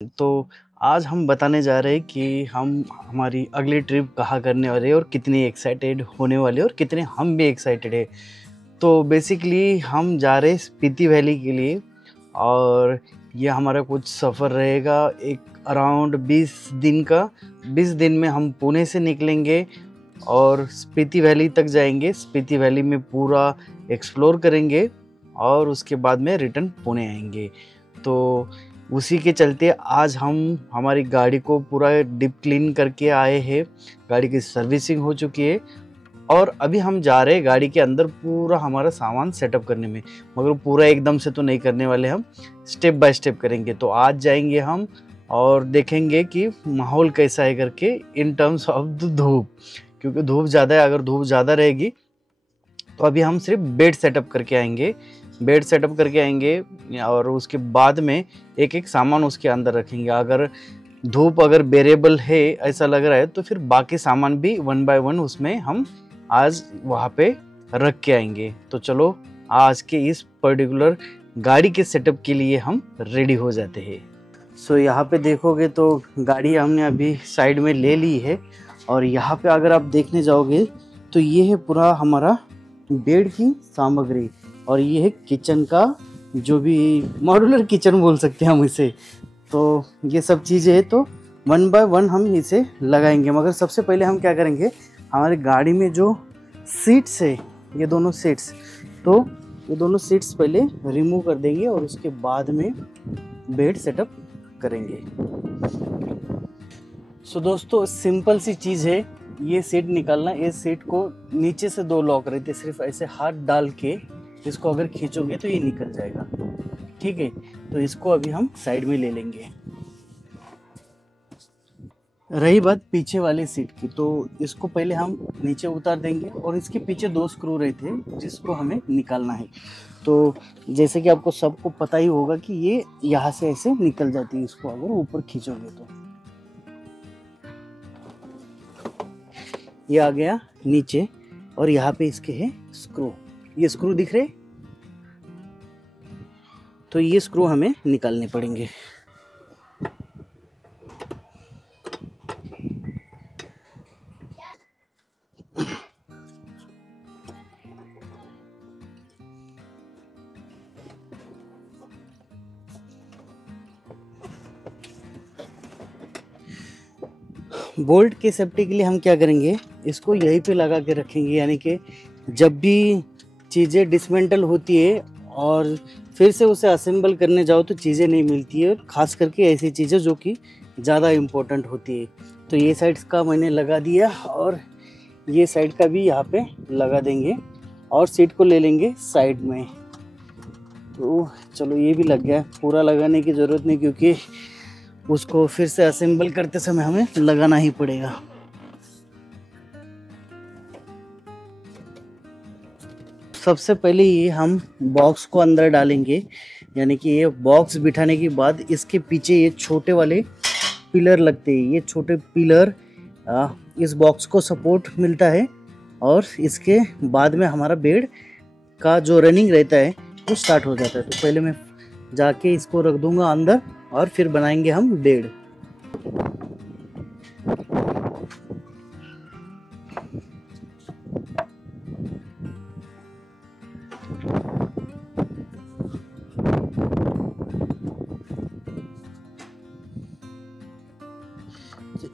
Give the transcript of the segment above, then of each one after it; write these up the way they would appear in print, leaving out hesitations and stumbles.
तो आज हम बताने जा रहे हैं कि हम हमारी अगली ट्रिप कहाँ करने वाले हैं और कितने एक्साइटेड होने वाले हैं और कितने हम भी एक्साइटेड हैं। तो बेसिकली हम जा रहे हैं स्पीति वैली के लिए और ये हमारा कुछ सफ़र रहेगा एक अराउंड 20 दिन का। 20 दिन में हम पुणे से निकलेंगे और स्पीति वैली तक जाएंगे। स्पीति वैली में पूरा एक्सप्लोर करेंगे और उसके बाद में रिटर्न पुणे आएंगे। तो उसी के चलते आज हम हमारी गाड़ी को पूरा डीप क्लीन करके आए हैं। गाड़ी की सर्विसिंग हो चुकी है और अभी हम जा रहे हैं गाड़ी के अंदर पूरा हमारा सामान सेटअप करने में। मगर पूरा एकदम से तो नहीं करने वाले, हम स्टेप बाय स्टेप करेंगे। तो आज जाएंगे हम और देखेंगे कि माहौल कैसा है करके इन टर्म्स ऑफ द धूप, क्योंकि धूप ज़्यादा है। अगर धूप ज़्यादा रहेगी तो अभी हम सिर्फ बेड सेटअप करके आएंगे और उसके बाद में एक एक सामान उसके अंदर रखेंगे। अगर धूप बेरेबल है ऐसा लग रहा है तो फिर बाकी सामान भी 1 बाय 1 उसमें हम आज वहाँ पे रख के आएंगे। तो चलो आज के इस पर्टिकुलर गाड़ी के सेटअप के लिए हम रेडी हो जाते हैं। सो यहाँ पे देखोगे तो गाड़ी हमने अभी साइड में ले ली है और यहाँ पे अगर आप देखने जाओगे तो ये है पूरा हमारा बेड की सामग्री और ये है किचन का, जो भी मॉड्यूलर किचन बोल सकते हैं हम इसे। तो ये सब चीज़ें हैं तो 1 बाय 1 हम इसे लगाएंगे। मगर सबसे पहले हम क्या करेंगे, हमारी गाड़ी में जो सीट्स है ये दोनों सीट्स पहले रिमूव कर देंगे और उसके बाद में बेड सेटअप करेंगे। सो दोस्तों सिंपल सी चीज़ है ये सीट निकालना। इस सीट को नीचे से 2 लॉक रहते, सिर्फ ऐसे हाथ डाल के इसको अगर खींचोगे तो ये निकल जाएगा। ठीक है, तो इसको अभी हम साइड में ले लेंगे। रही बात पीछे वाले सीट की, तो इसको पहले हम नीचे उतार देंगे और इसके पीछे 2 स्क्रू रहते हैं जिसको हमें निकालना है। तो जैसे कि आपको सबको पता ही होगा कि ये यहाँ से ऐसे निकल जाती है, इसको अगर ऊपर खींचोगे तो ये आ गया नीचे और यहाँ पे इसके है स्क्रू। ये स्क्रू दिख रहे, तो ये स्क्रू हमें निकालने पड़ेंगे। बोल्ट की सेफ्टी के लिए हम क्या करेंगे, इसको यहीं पे लगा के रखेंगे। यानी कि जब भी चीज़ें डिसमेंटल होती है और फिर से उसे असेंबल करने जाओ तो चीज़ें नहीं मिलती है, खास करके ऐसी चीज़ें जो कि ज़्यादा इम्पोर्टेंट होती है। तो ये साइड का मैंने लगा दिया और ये साइड का भी यहाँ पे लगा देंगे और सीट को ले लेंगे साइड में। तो चलो ये भी लग गया, पूरा लगाने की ज़रूरत नहीं क्योंकि उसको फिर से असेंबल करते समय हमें लगाना ही पड़ेगा। सबसे पहले ये हम बॉक्स को अंदर डालेंगे। यानी कि ये बॉक्स बिठाने के बाद इसके पीछे ये छोटे वाले पिलर लगते हैं। ये छोटे पिलर इस बॉक्स को सपोर्ट मिलता है और इसके बाद में हमारा बेड का जो रनिंग रहता है वो स्टार्ट हो जाता है। तो पहले मैं जाके इसको रख दूंगा अंदर और फिर बनाएंगे हम बेड।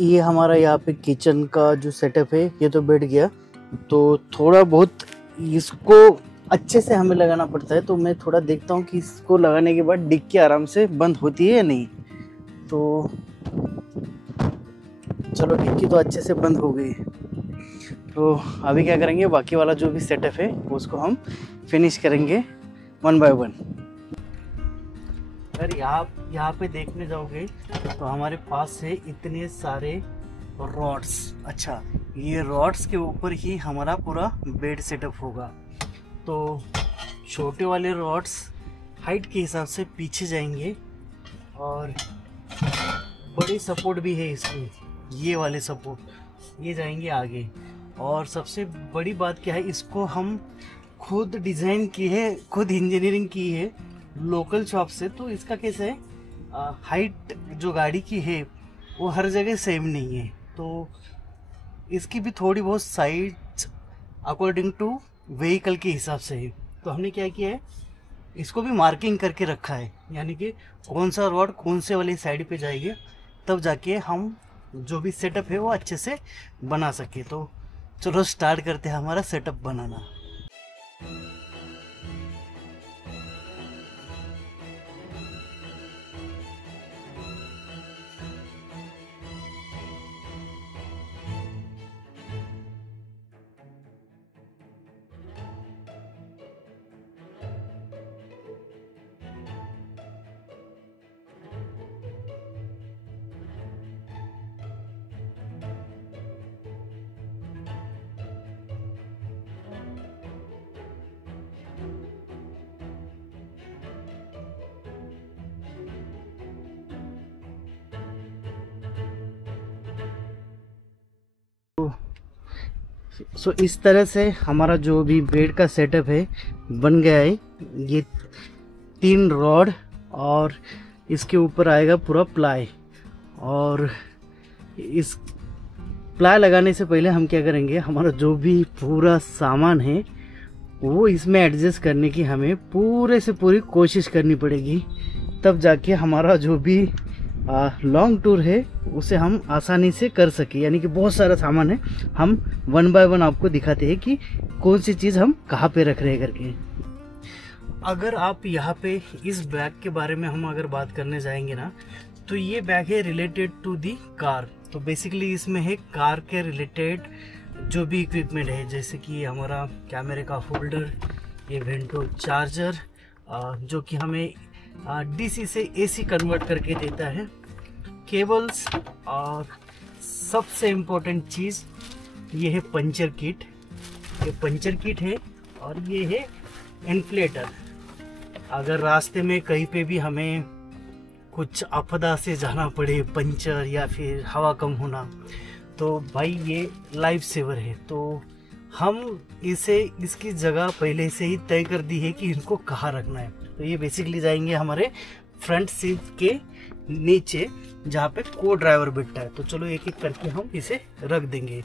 ये हमारा यहाँ पे किचन का जो सेटअप है ये तो बैठ गया। तो थोड़ा बहुत इसको अच्छे से हमें लगाना पड़ता है। तो मैं थोड़ा देखता हूँ कि इसको लगाने के बाद डिक्की आराम से बंद होती है या नहीं। तो चलो डिक्की तो अच्छे से बंद हो गई। तो अभी क्या करेंगे, बाकी वाला जो भी सेटअप है उसको हम फिनिश करेंगे 1 बाय 1। अगर यहाँ पे देखने जाओगे तो हमारे पास है इतने सारे रॉड्स। अच्छा, ये रॉड्स के ऊपर ही हमारा पूरा बेड सेटअप होगा। तो छोटे वाले रॉड्स हाइट के हिसाब से पीछे जाएंगे और बड़ी सपोर्ट भी है इसमें, ये वाले सपोर्ट ये जाएंगे आगे। और सबसे बड़ी बात क्या है, इसको हम खुद डिज़ाइन की है, खुद इंजीनियरिंग की है लोकल शॉप से। तो इसका कैसे है, हाइट जो गाड़ी की है वो हर जगह सेम नहीं है, तो इसकी भी थोड़ी बहुत साइज अकॉर्डिंग टू व्हीकल के हिसाब से है। तो हमने क्या किया है, इसको भी मार्किंग करके रखा है, यानी कि कौन सा रॉड कौन से वाली साइड पे जाएगी, तब जाके हम जो भी सेटअप है वो अच्छे से बना सके। तो चलो स्टार्ट करते हैं हमारा सेटअप बनाना। सो इस तरह से हमारा जो भी बेड का सेटअप है बन गया है। ये 3 रॉड और इसके ऊपर आएगा पूरा प्लाई। और इस प्लाई लगाने से पहले हम क्या करेंगे, हमारा जो भी पूरा सामान है वो इसमें एडजस्ट करने की हमें पूरे से पूरी कोशिश करनी पड़ेगी, तब जाके हमारा जो भी लॉन्ग टूर है उसे हम आसानी से कर सके। यानी कि बहुत सारा सामान है, हम 1 बाय 1 आपको दिखाते हैं कि कौन सी चीज़ हम कहाँ पे रख रहे हैं करके। अगर आप यहाँ पे इस बैग के बारे में हम अगर बात करने जाएंगे ना, तो ये बैग है रिलेटेड टू दी कार। तो बेसिकली इसमें है कार के रिलेटेड जो भी इक्विपमेंट है, जैसे कि हमारा कैमरे का होल्डर, ये वेंटो चार्जर जो कि हमें डीसी से एसी कन्वर्ट करके देता है, केबल्स, और सबसे इम्पोर्टेंट चीज़ ये है पंचर किट। ये पंचर किट है और ये है इन्फ्लेटर। अगर रास्ते में कहीं पे भी हमें कुछ आपदा से जाना पड़े, पंचर या फिर हवा कम होना, तो भाई ये लाइफ सेवर है। तो हम इसे इसकी जगह पहले से ही तय कर दी है कि इनको कहाँ रखना है। तो ये बेसिकली जाएंगे हमारे फ्रंट सीट के नीचे, जहाँ पे को ड्राइवर बैठता है। तो चलो एक एक करके हम इसे रख देंगे।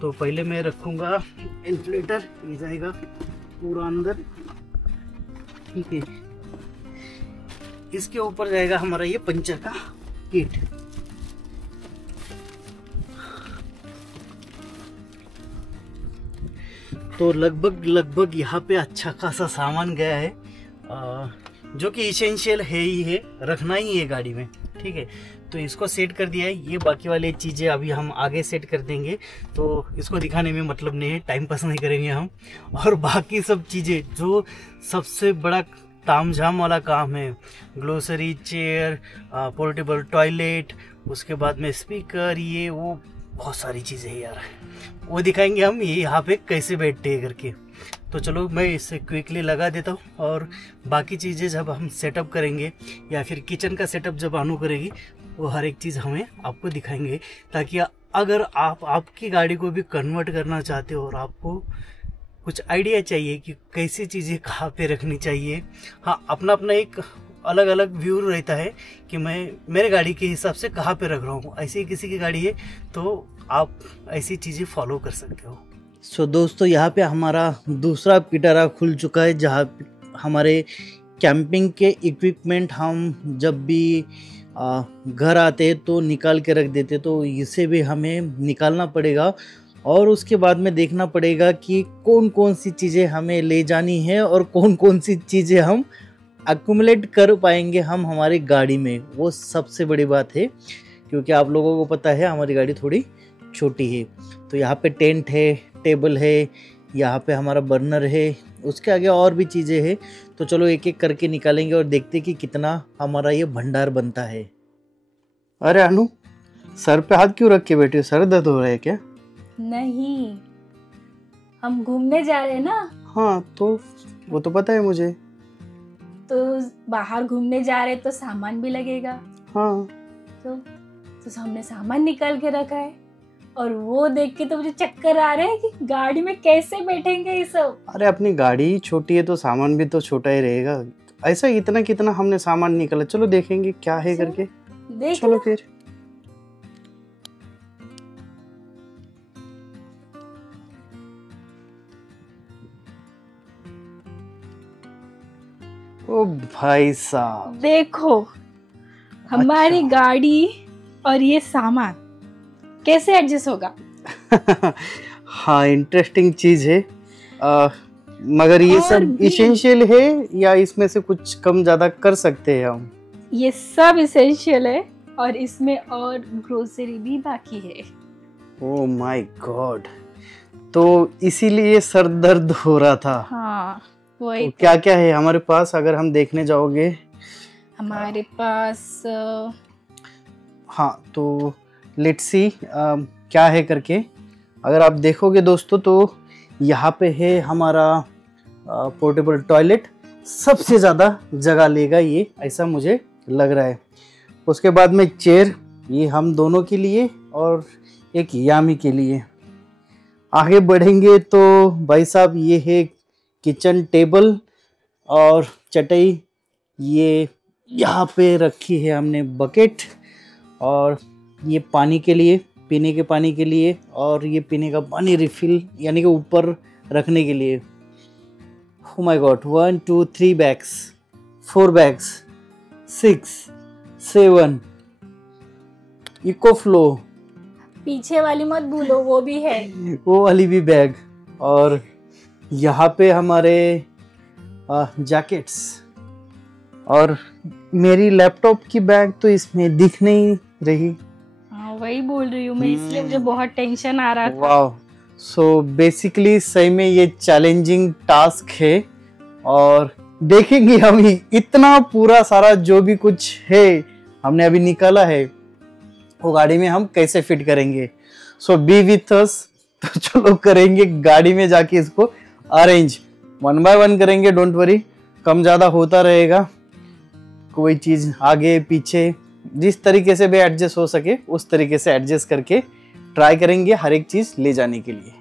तो पहले मैं रखूँगा इन्फ्लेटर, ये जाएगा पूरा अंदर, ठीक है। इसके ऊपर जाएगा हमारा ये पंचर का किट। तो लगभग यहाँ पे अच्छा खासा सामान गया है, जो कि इसेंशियल है ही है, रखना ही है गाड़ी में, ठीक है। तो इसको सेट कर दिया है। ये बाकी वाली चीज़ें अभी हम आगे सेट कर देंगे, तो इसको दिखाने में मतलब नहीं है, टाइम पास नहीं करेंगे हम। और बाकी सब चीज़ें जो सबसे बड़ा तामझाम वाला काम है, ग्लोसरी, चेयर, पोर्टेबल टॉयलेट, उसके बाद में स्पीकर, ये वो बहुत सारी चीज़ें हैं यार, वो दिखाएंगे हम ये यहाँ पे कैसे बैठते हैं करके। तो चलो मैं इसे क्विकली लगा देता हूँ, और बाकी चीज़ें जब हम सेटअप करेंगे या फिर किचन का सेटअप जब अनु करेगी, वो हर एक चीज़ हमें आपको दिखाएंगे, ताकि अगर आप आपकी गाड़ी को भी कन्वर्ट करना चाहते हो और आपको कुछ आइडिया चाहिए कि कैसी चीज़ें कहाँ पे रखनी चाहिए। हाँ, अपना अपना एक अलग अलग व्यू रहता है कि मैं मेरे गाड़ी के हिसाब से कहाँ पे रख रहा हूँ। ऐसी किसी की गाड़ी है तो आप ऐसी चीज़ें फॉलो कर सकते हो। सो दोस्तों, यहाँ पे हमारा दूसरा पिटारा खुल चुका है, जहाँ हमारे कैंपिंग के इक्विपमेंट हम जब भी घर आते तो निकाल के रख देते, तो इसे भी हमें निकालना पड़ेगा और उसके बाद में देखना पड़ेगा कि कौन कौन सी चीज़ें हमें ले जानी है और कौन कौन सी चीज़ें हम एक्युमुलेट कर पाएंगे हम हमारी गाड़ी में। वो सबसे बड़ी बात है, क्योंकि आप लोगों को पता है हमारी गाड़ी थोड़ी छोटी है। तो यहाँ पे टेंट है, टेबल है, यहाँ पे हमारा बर्नर है, उसके आगे और भी चीज़ें हैं। तो चलो एक एक करके निकालेंगे और देखते कि कितना हमारा ये भंडार बनता है। अरे अनु, सर पे हाथ क्यों रख के बैठे हो? सर दर्द हो रहा है क्या? नहीं, हम घूमने जा रहे हैं ना। हाँ, तो वो तो पता है मुझे। तो बाहर घूमने जा रहे तो सामान भी लगेगा। हाँ, तो हमने सामान निकाल के रखा है, और वो देख के तो मुझे चक्कर आ रहे हैं कि गाड़ी में कैसे बैठेंगे ये सब। अरे अपनी गाड़ी छोटी है तो सामान भी तो छोटा ही रहेगा। ऐसा इतना कितना हमने सामान निकाला, चलो देखेंगे क्या है करके। चलो फिर। ओ भाई साहब देखो हमारी गाड़ी और ये सामान कैसे एडजस्ट होगा। हाँ इंटरेस्टिंग चीज है। मगर ये सब इसेंशियल है या इसमें से कुछ कम ज्यादा कर सकते हैं हम? ये सब इसेंशियल है और इसमें और ग्रोसरी भी बाकी है। ओह माय गॉड, तो इसीलिए सर दर्द हो रहा था। हाँ वही तो क्या क्या है हमारे पास अगर हम देखने जाओगे? हमारे पास हाँ तो लेट्स सी क्या है करके। अगर आप देखोगे दोस्तों तो यहाँ पे है हमारा पोर्टेबल टॉयलेट, सबसे ज़्यादा जगह लेगा ये, ऐसा मुझे लग रहा है। उसके बाद में चेयर, ये हम दोनों के लिए और एक यामी के लिए। आगे बढ़ेंगे तो भाई साहब ये है किचन टेबल और चटाई, ये यहाँ पे रखी है हमने बकेट, और ये पानी के लिए, पीने के पानी के लिए, और ये पीने का पानी रिफिल यानी कि ऊपर रखने के लिए। Oh my God, 1 2 3 bags, 4 bags, 6 7, eco flow, पीछे वाली मत भूलो वो भी है, वो वाली भी बैग, और यहाँ पे हमारे जैकेट्स, और मेरी लैपटॉप की बैग तो इसमें दिख नहीं रही। हाँ वही बोल रही हूँ मैं, इसलिए मुझे बहुत टेंशन आ रहा था। वाह, सो बेसिकली सही में ये चैलेंजिंग टास्क है, और देखेंगे हम इतना पूरा सारा जो भी कुछ है हमने अभी निकाला है वो गाड़ी में हम कैसे फिट करेंगे। सो बी विथ अस। तो चलो करेंगे गाड़ी में जाके इसको अरेंज, 1 बाय 1 करेंगे, डोंट वरी, कम ज़्यादा होता रहेगा। कोई चीज़ आगे पीछे जिस तरीके से भी एडजस्ट हो सके उस तरीके से एडजस्ट करके ट्राई करेंगे हर एक चीज़ ले जाने के लिए।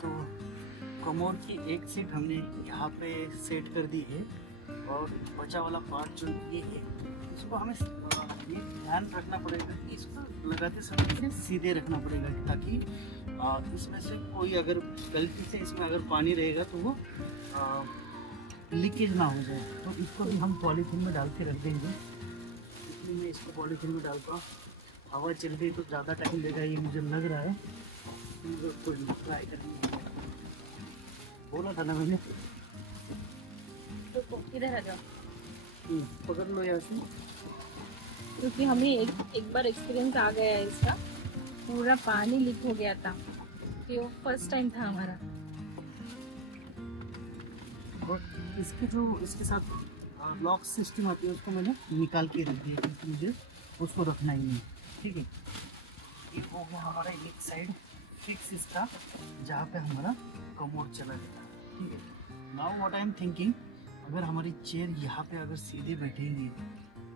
तो कमोड की एक सीट हमने यहाँ पे सेट कर दी है, और बचा वाला पार्ट जो ये है इसको हमें ये ध्यान रखना पड़ेगा कि इसको लगाते समय से सीधे रखना पड़ेगा, ताकि इसमें से कोई अगर गलती से इसमें अगर पानी रहेगा तो वो लीकेज ना हो जाए। तो इसको भी हम पॉलीथीन में डाल के रख देंगे। इसलिए मैं इसको पॉलीथीन में डालता, हवा चल गई तो ज़्यादा टाइम लेगा ये मुझे लग रहा है। ट्राई करेंगे, बोला था ना मैंने। तो किधर आ जाओ, पकड़ लो यहाँ से, क्योंकि हमें एक बार एक्सपीरियंस आ गया है इसका, पूरा पानी लीक हो गया था, ये वो फर्स्ट टाइम था हमारा। और इसके जो इसके साथ लॉक सिस्टम आती है उसको मैंने निकाल के रख दिया, क्योंकि मुझे उसको रखना ही नहीं। ठीक है, ये हो गया हमारा एक साइड फिक्स इसका, जहाँ पे हमारा कमोड चला गया। ठीक है, now what I am thinking, अगर हमारी चेयर यहाँ पे अगर सीधे बैठेंगे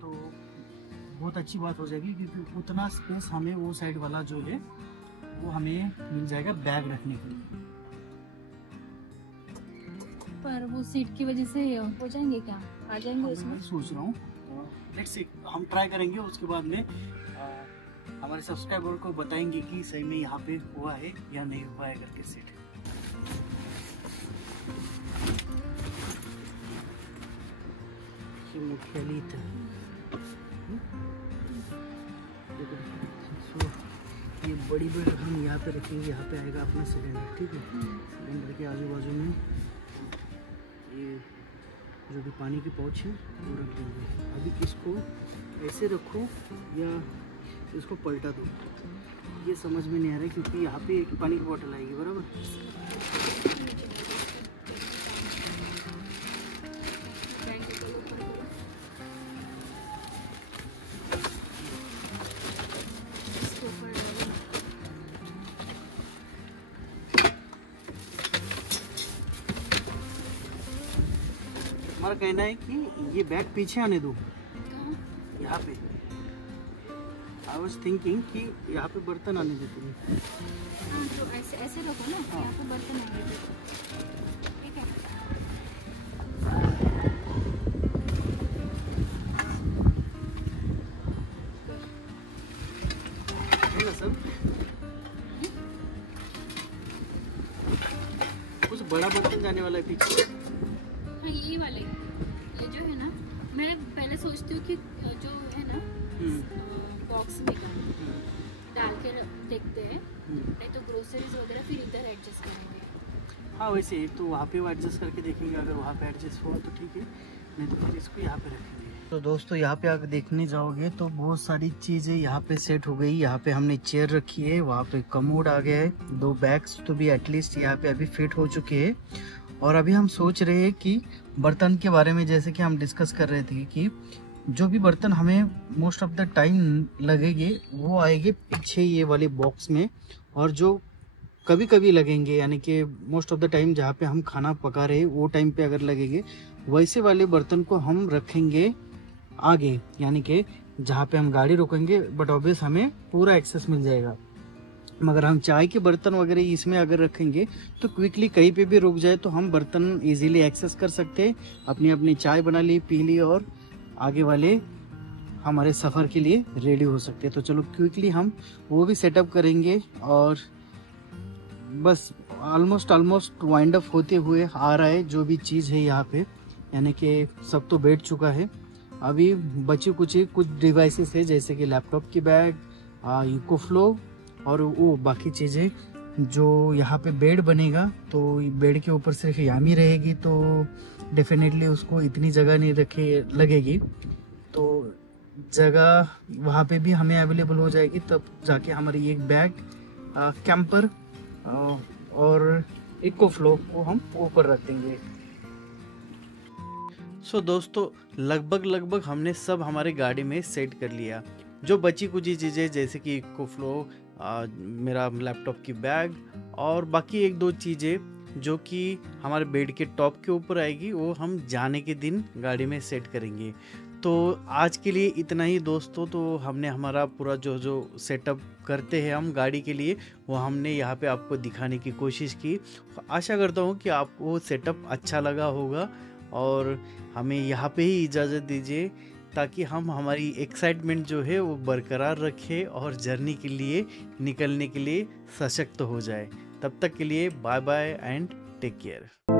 तो बहुत अच्छी बात हो जाएगी, क्योंकि उतना स्पेस हमें वो साइड वाला जो है वो हमें मिल जाएगा बैग रखने के लिए। पर वो सीट की वजह से हो जाएंगे क्या, आ जाएंगे उसमें? मैं सोच रहा हूँ, लेट्स सी, हम ट्राई करेंगे, उसके बाद में हमारे सब्सक्राइबर को बताएंगे कि सही में यहाँ पे हुआ है या नहीं हुआ है करके सेट। मुख्यली था ये बड़ी बैग हम यहाँ पे रखेंगे, यहाँ पे आएगा अपना सिलेंडर। ठीक है, सिलेंडर के आजू बाजू में ये जो भी पानी की पाउच है वो रख देंगे। अभी इसको ऐसे रखो या इसको पलटा दो, ये समझ में नहीं आ रहा है, क्योंकि यहाँ पे एक पानी की बोतल आएगी, बराबर। हमारा कहना है कि ये बैग पीछे आने दो, यहाँ पे। आई वॉज थिंकिंग कि यहाँ पे बर्तन आने देते हैं। हाँ, तो ऐसे ऐसे रखो ना, यहाँ पे बर्तन आने दो, ठीक है। है ना सब? कुछ बड़ा बर्तन जाने वाला है पीछे। हाँ, ये वाले, ये जो है ना, मैं पहले सोचती हूँ कि जो है ना बॉक्स में डाल के देखते हैं, नहीं तो ग्रोसरीज वगैरह फिर इधर एडजस्ट करेंगे। हाँ, वैसे एक तो वहाँ पे एडजस्ट करके देखेंगे, अगर वहाँ पे एडजस्ट हुआ तो ठीक है, नहीं तो फिर इसको यहाँ पे रखेंगे। तो दोस्तों यहाँ पे अगर देखने जाओगे तो बहुत सारी चीज़ें यहाँ पे सेट हो गई। यहाँ पे हमने चेयर रखी है, वहाँ पे कमोड आ गया है, 2 बैग्स तो भी एटलीस्ट यहाँ पे अभी फिट हो चुके हैं। और अभी हम सोच रहे हैं कि बर्तन के बारे में, जैसे कि हम डिस्कस कर रहे थे कि जो भी बर्तन हमें मोस्ट ऑफ द टाइम लगेंगे वो आएंगे पीछे ये वाले बॉक्स में, और जो कभी कभी लगेंगे, यानी कि मोस्ट ऑफ द टाइम जहाँ पे हम खाना पका रहे हैं वो टाइम पे अगर लगेंगे, वैसे वाले बर्तन को हम रखेंगे आगे, यानी कि जहाँ पे हम गाड़ी रोकेंगे, बट ऑब्वियस हमें पूरा एक्सेस मिल जाएगा। मगर हम चाय के बर्तन वगैरह इसमें अगर रखेंगे तो क्विकली कहीं पे भी रुक जाए तो हम बर्तन इजीली एक्सेस कर सकते हैं, अपनी अपनी चाय बना ली, पी ली, और आगे वाले हमारे सफ़र के लिए रेडी हो सकते हैं। तो चलो क्विकली हम वो भी सेटअप करेंगे, और बस ऑलमोस्ट वाइंड अप होते हुए आ रहा है जो भी चीज़ है यहाँ पे, यानी कि सब तो बैठ चुका है। अभी बची कुछ डिवाइसेस है, जैसे कि लैपटॉप की बैग, इकोफ्लो, और वो बाकी चीज़ें। जो यहाँ पे बेड बनेगा तो बेड के ऊपर सिर्फ यामी रहेगी, तो डेफिनेटली उसको इतनी जगह नहीं लगेगी, तो जगह वहाँ पे भी हमें अवेलेबल हो जाएगी। तब जाके हमारी एक बैग, कैंपर और इकोफ्लो को हम ऊपर रख देंगे। सो दोस्तों लगभग हमने सब हमारे गाड़ी में सेट कर लिया। जो बची कुछ चीज़ें जैसे कि इकोफ्लो, मेरा लैपटॉप की बैग, और बाकी 1-2 चीज़ें जो कि हमारे बेड के टॉप के ऊपर आएगी, वो हम जाने के दिन गाड़ी में सेट करेंगे। तो आज के लिए इतना ही दोस्तों। तो हमने हमारा पूरा जो सेटअप करते हैं हम गाड़ी के लिए, वो हमने यहाँ पे आपको दिखाने की कोशिश की। आशा करता हूँ कि आपको सेटअप अच्छा लगा होगा, और हमें यहाँ पे ही इजाज़त दीजिए ताकि हम हमारी एक्साइटमेंट जो है वो बरकरार रखें और जर्नी के लिए निकलने के लिए सशक्त हो जाए। तब तक के लिए bye bye and take care.